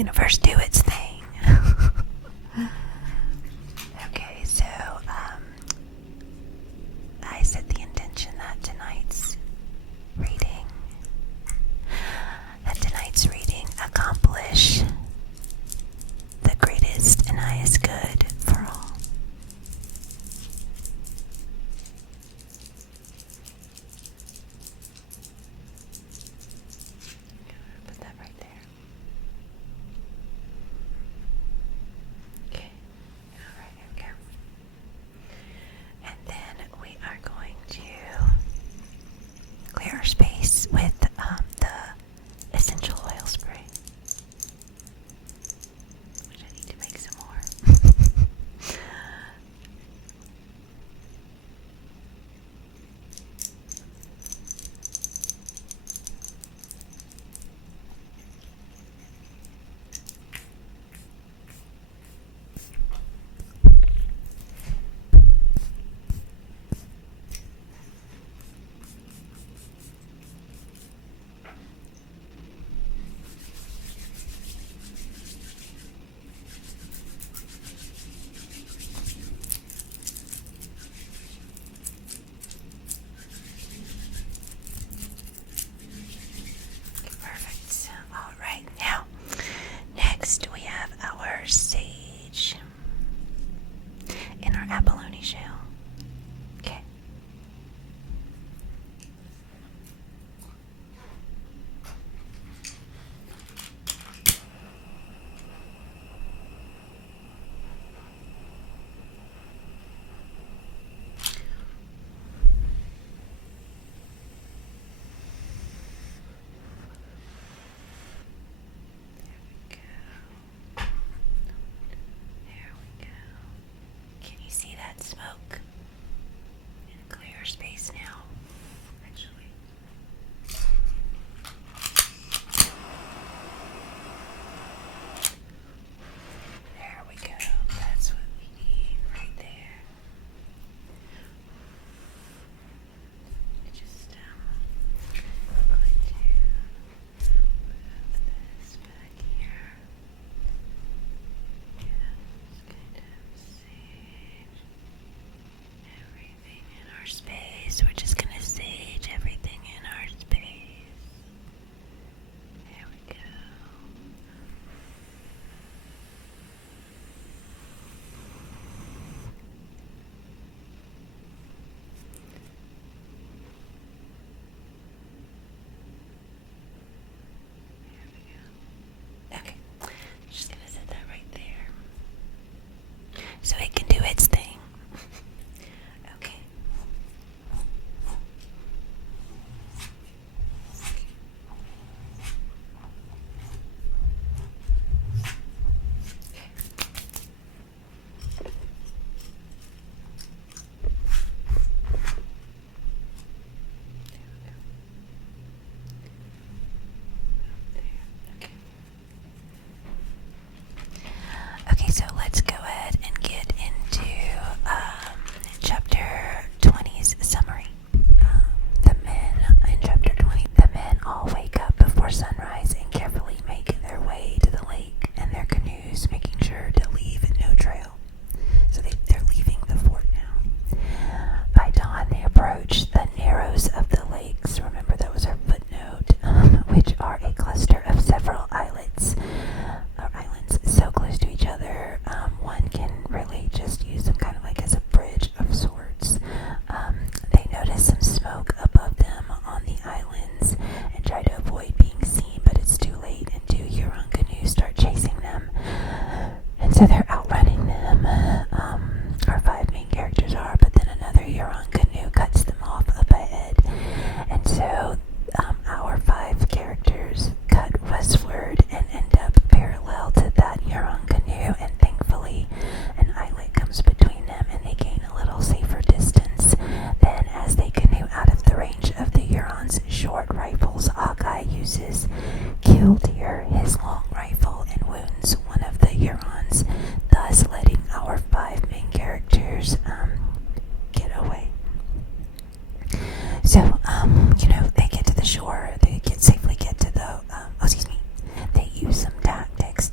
universe do its thing. Okay, so I set the intention that tonight's reading accomplish the greatest and highest good for all. Put that right there. Okay. Alright, here we go. And then we are going to clear our space with the essential oil spray, which I need to make some more. Perfect. All right, now, next we have our sage in our abalone shell. Okay. There we go. Can you see that smoke? In a clear space now, actually. There we go. That's what we need right there. Just going to move this back here. Just kind of sage everything in our space. We're just going to sage everything in our space. There we go. Okay, just gonna set that right there so it can do its thing. Okay. Okay, so let's go ahead and get into chapter 20's summary. The men in chapter 20, the men all wake up before sunrise and carefully make their way to the lake and their canoes, making sure to leave no trail. So they're leaving the fort now. By dawn, they approach the narrows of the lakes. Remember, that was our footnote, which are a cluster of several islets so close to each other, one can really just use them kind of like as a bridge of sorts. They notice some smoke above them on the islands and try to avoid being seen, but it's too late, and two Huron canoes start chasing them, and so they're outrunning them. Our five main characters are, but then another Huron canoe cuts them off up ahead, and so our five characters cut westward and end up parallel to that Huron canoe, and thankfully an islet comes between them and they gain a little safer distance. Then as they canoe out of the range of the Hurons' short rifles, Hawkeye uses Kill Deer, his long rifle, and wounds one of the Hurons, thus letting our five main characters get away. So, they get to the shore, they safely get to the, they use some tactics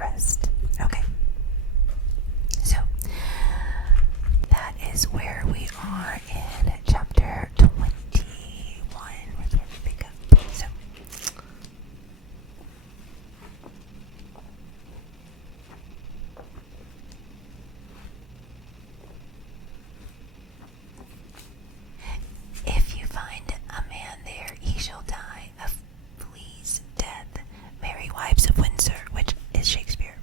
rest. Okay. So, that is where we are in chapter 21. Where's where we pick up? So, if you find a man there, he shall die of flea's death. Merry Wives of Windsor, which is Shakespeare.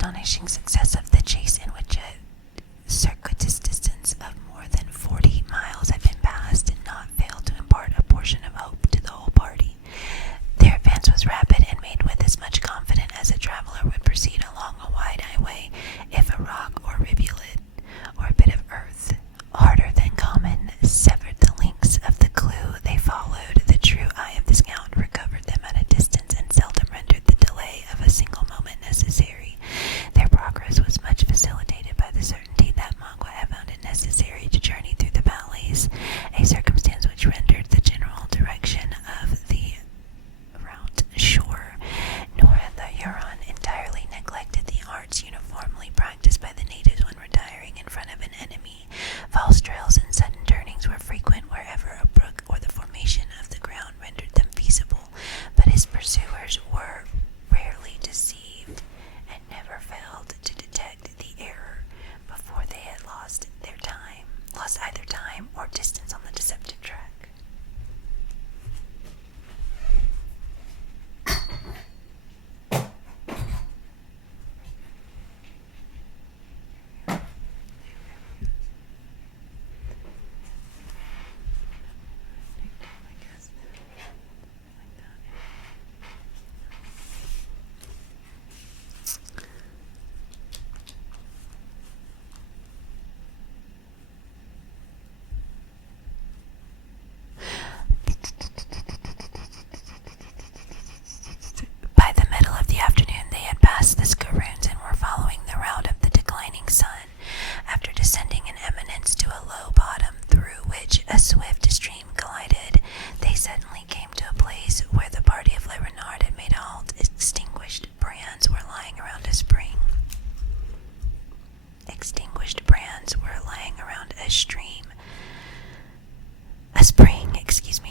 astonishing success of the chase, in which a circuitous distance of more than 40 miles had been passed, did not fail to impart a portion of hope to the whole party. Their advance was rapid and made with as much confidence as a traveler would proceed along a wide highway if a rock or rivulet or a bit of earth, harder than common, severed the links of the clue they followed. The true eye of the scout recovered them at a distance and seldom rendered the delay of a single moment necessary. Their progress was much facilitated by the certainty that Magua had found it necessary to journey through the valleys, a circumstance which rendered the general direction of the route sure. Nor had the Huron entirely neglected the arts uniformly practiced by the natives when retiring in front of an enemy. False trails and sudden turnings were frequent wherever a brook or the formation of the ground rendered them feasible, but his pursuers were rarely deceived and never failed to detect the error before they had lost either time or distance on the deceptive track. By the middle of the afternoon, they had passed the Skaroons and were following the route of the declining sun. After descending an eminence to a low bottom through which a swift stream glided, they suddenly came to a place where the party of Le Renard had made a halt. Extinguished brands were lying around a spring.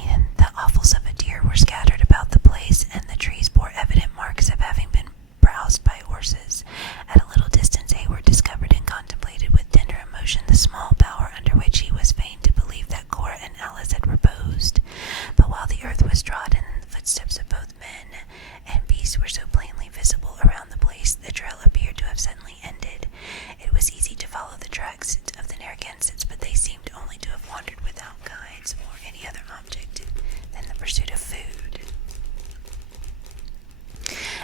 And the offals of a deer were scattered about the place, and the trees bore evident marks of having been browsed by horses. At a little distance, Hayward discovered and contemplated with tender emotion the small bower under which he was fain to believe that Cora and Alice had reposed. But while the earth was trodden and the footsteps of both men and beasts were so plainly visible around the place, the trail appeared to have suddenly ended. It was easy to follow the tracks of the Narragansetts, but they seemed only to have wandered without guides or any other object than the pursuit of food.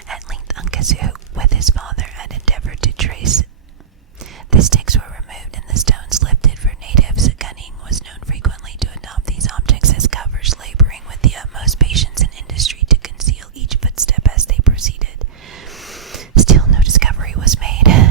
At length Uncas, with his father, had endeavored to trace. The sticks were removed and the stones lifted, for natives' cunning was known frequently to adopt these objects as covers, laboring with the utmost patience and industry to conceal each footstep as they proceeded. Still no discovery was made.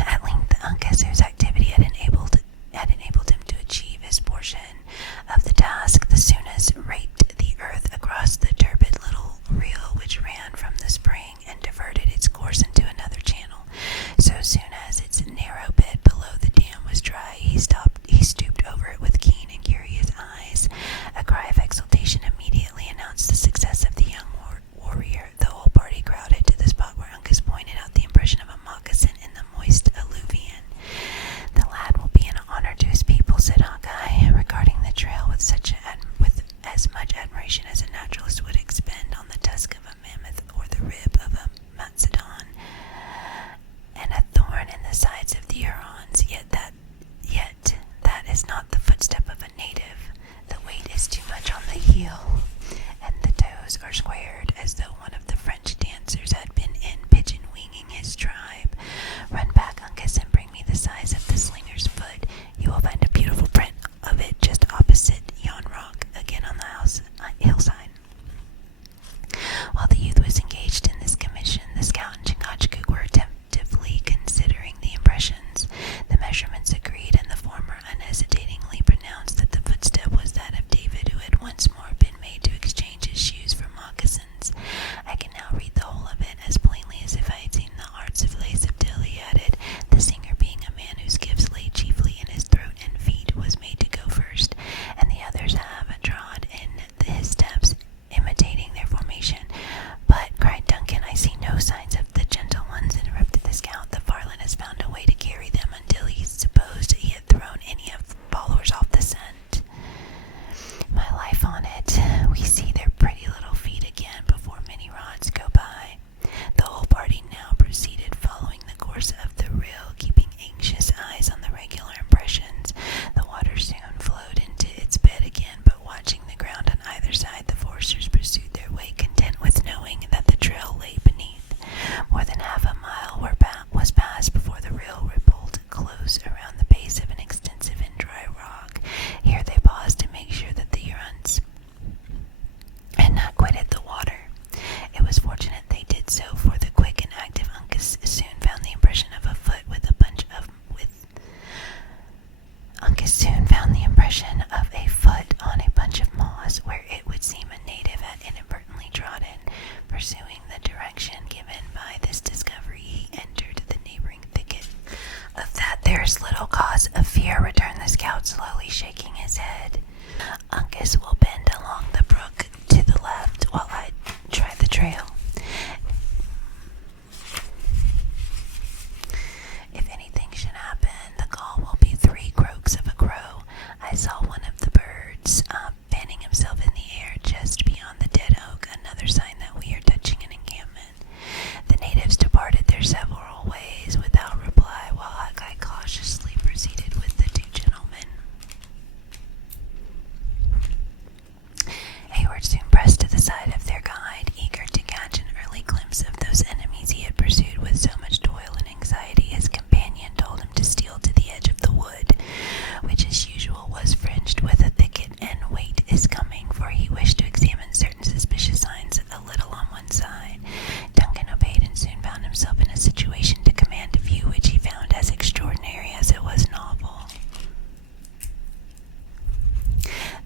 Following the direction given by this discovery, he entered the neighboring thicket. Of that there is little cause of fear, returned the scout, slowly shaking his head. Uncas will bend along the brook to the left while I try the trail. If anything should happen, the call will be 3 croaks of a crow. I saw one of the birds fanning himself in the air just beyond the dead oak, another sign that we are touching an encampment. The natives departed their several ways without reply, while I cautiously proceeded with the 2 gentlemen. Hayward soon pressed to the side of their guide, eager to catch an early glimpse of those enemies he had pursued with so much toil and anxiety. His companion told him to steal to the edge of the wood, which as usual was fringed with a thicket, and wait his coming, for he wished to examine certain suspicious signs a little on one side. Duncan obeyed and soon found himself in a situation to command a view which he found as extraordinary as it was novel.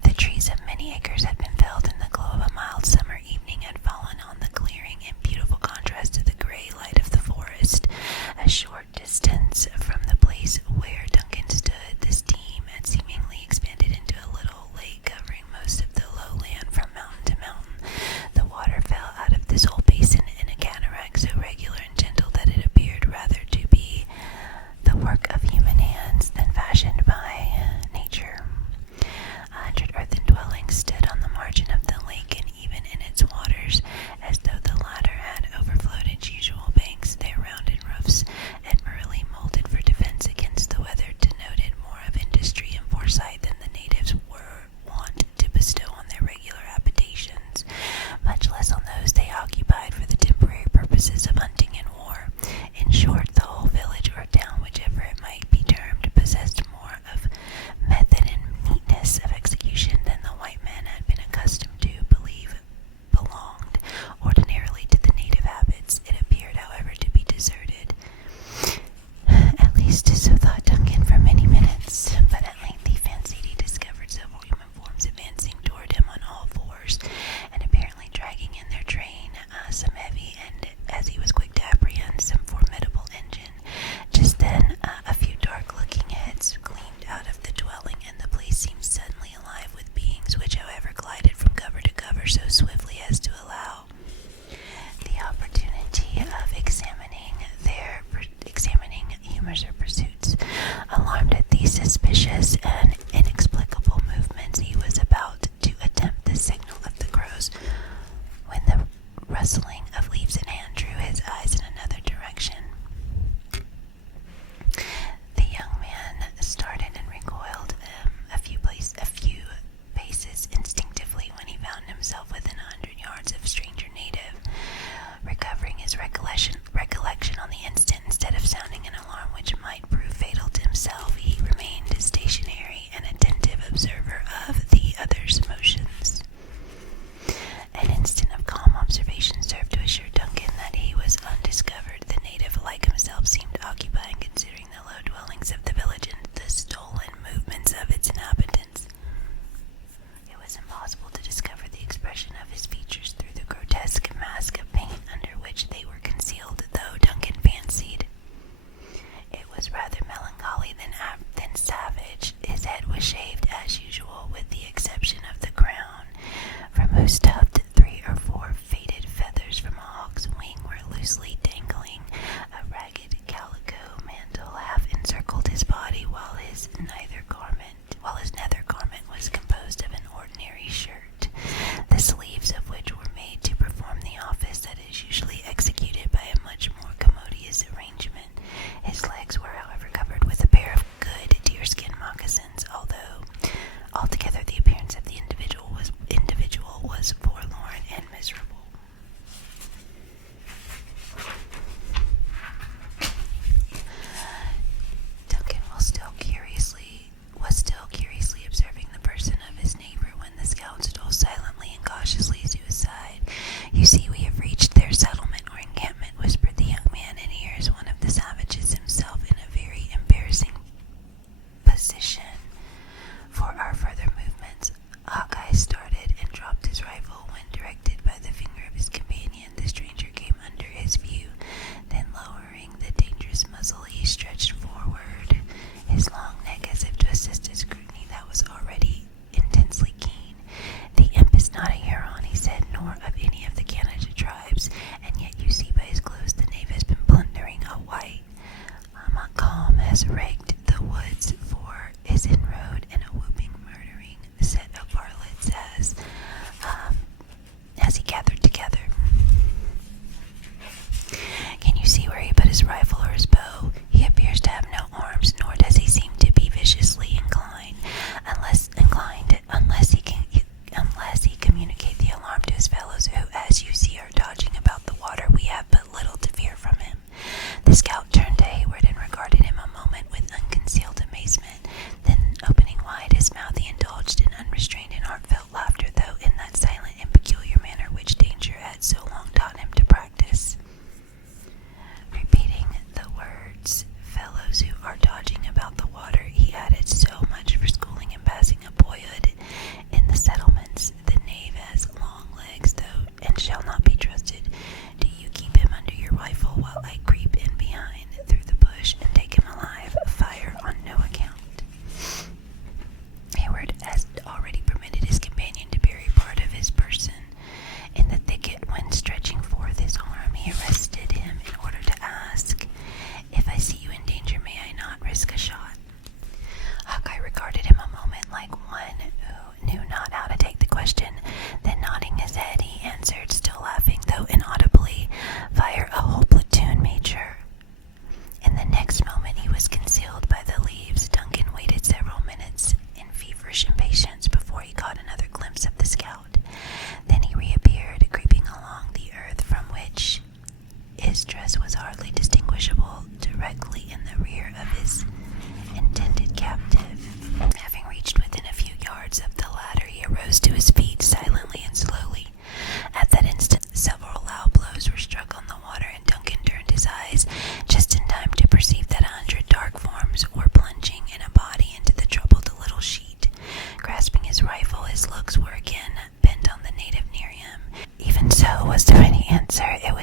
The trees of many acres had been felled, and the glow of a mild summer evening had fallen on the clearing in beautiful contrast to the gray light of the forest. A short distance from the place where Duncan stood, the stream had seemingly expanded into a little lake covering most of the lowland from mountain to mountain. The water fell out of this whole basin in a cataract so regular and gentle that it appeared rather to be the work of human hands than fashioned by nature. 100 earthen dwellings stood on the margin of the lake, and even in its waters, as though the latter had overflowed its usual banks, their rounded roofs, admirably molded for defense against the weather, denoted more of industry and foresight than the natives were wont to bestow on their regular habitations, much less on those they occupied for the temporary purposes of hunting and war. In short, the whole village or town, whichever it might be termed, possessed more of method and neatness of execution than the white man had been accustomed to believe belonged ordinarily to the native habits. It appeared, however, to be deserted. At least so thought Duncan for many minutes, but at length he fancied he discovered several human forms advancing toward him on all fours, and apparently dragging in their train some heavy and, as he was quick to apprehend, some formidable engine. Just then a few dark-looking heads gleamed out of the dwelling, and the place seemed suddenly alive with beings which, however, glided from cover to cover so swiftly as to allow the opportunity of examining humors or pursuits. Alarmed at these suspicious and inexplicable movements, he was about to attempt the signal of the crows, when the rustling of leaves in hand drew his eyes in another direction. The young man started and recoiled a few paces instinctively when he found himself within 100 yards of stranger native. Recovering his recollection on the instant, instead of sounding an alarm which might prove fatal to himself, he remained stationary, an attentive observer of the other's motions. An instant of calm observation served to assure Duncan that he was undiscovered. The native, like himself, seemed occupied in considering the low dwellings of the village and the stolen movements of its inhabitants. It was impossible to discover the expression of his features through the grotesque mask of paint under which they were concealed, though Duncan fancied it was rather melancholy than savage. His head was shaved as usual, with the exception of the crown, from whose tuft 3 or 4 faded feathers from a hawk's wing were loosely dangling. A ragged calico mantle half encircled his body, while his nether garment was composed of an ordinary shirt, the sleeves of which were made to perform the office that is usually executed by a much more commodious arrangement. His legs were, however, covered with a pair of good deerskin moccasins, although altogether the appearance of the individual was forlorn and miserable. Duncan was still curiously observing the person of his neighbor when the scout stole silently and cautiously to his side. "You see, we have reached their settlement," sir, it